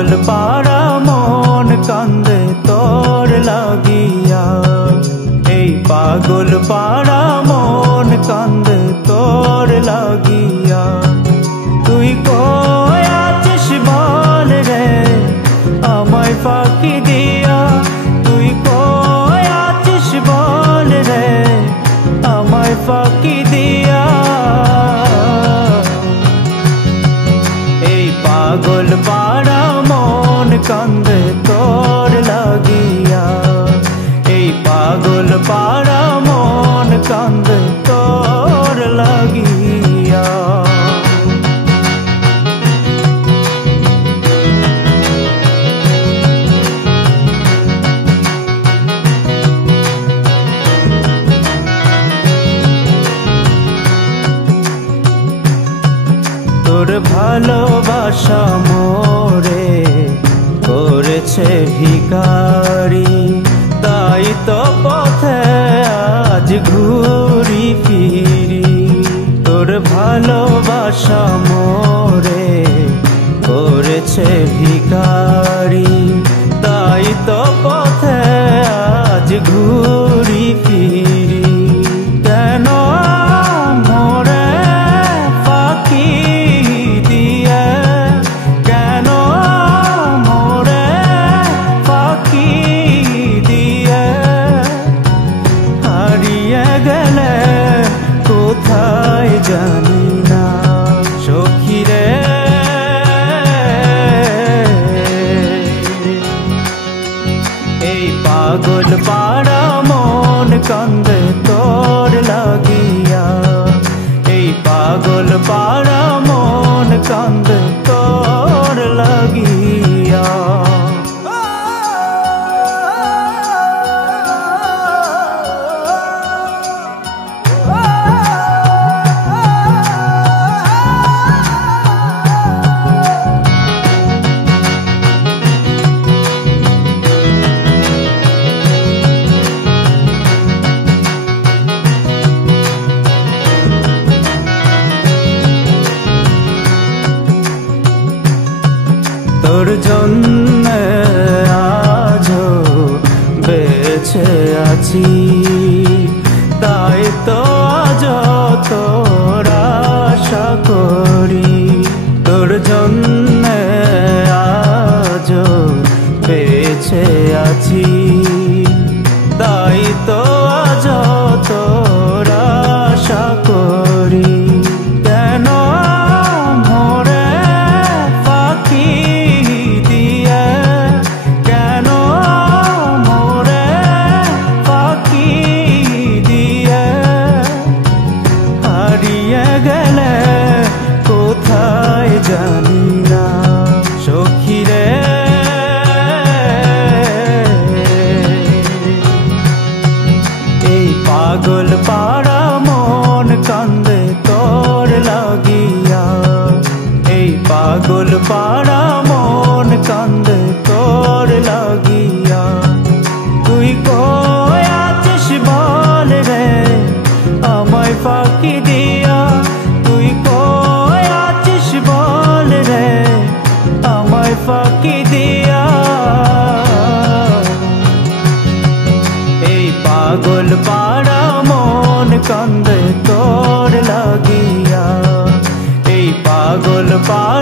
পাগল পাড়া মন কান্দে তোর লাগিয়া। এই পাগল পাড়া মন কান্দে তোর লাগিয়া। তুই কই আছিস বল রে আমায় ফাঁকি দিয়া। তুই কই আছিস বল রে আমায় ফাঁকি দিয়া। এই পাগল পাড়া মন কান্দে তোর লাগিয়া। এই পাগল পাড়া মন কান্দে তোর লাগিয়া। তোর ভালোবাসা মোরে করেছে ভিখারি। তাই তো পথে আজ ঘুরি ফিরি। তোর ভালোবাসা মোরে করেছে ভিখারি। তাই তো পথে আজ ঘুরি ফিরি। কেন মোরে ফাঁকি দিয়ে। কেন মোরে ফাঁকি দিয়ে। হারিয়ে গেলে কোথায় জানি না সখী রে। এই পাগল পাড়া মন কান্দে তোর লাগিয়া। এই পাগল পাড়া মন কান্দে তোর লাগিয়া। তোর জন্যে আজও বেঁচে আছি। তাই তো আজ তোর আশা করি। তোর জন্যে আজও বেঁচে আছি। তাই তো আজ তোর আশা করি। কেন মোরে ফাঁকি দিয়ে। কেন মোরে ফাঁকি দিয়ে। হারিয়ে গেলে কোথায় জানি না সখী রে। এই পাগল পাড়া মন কান্দে তোর লাগিয়া। এই পাগল পাড়া মন কান্দে তোর লাগিয়া। তুই কই আছিস বল রে আমায় ফাঁকি দিয়া। তুই কই আছিস বল রে আমায় ফাঁকি দিয়া। এই পাগল পাড়া মন কান্দে তোর লাগিয়া। এই পাগল পাড়া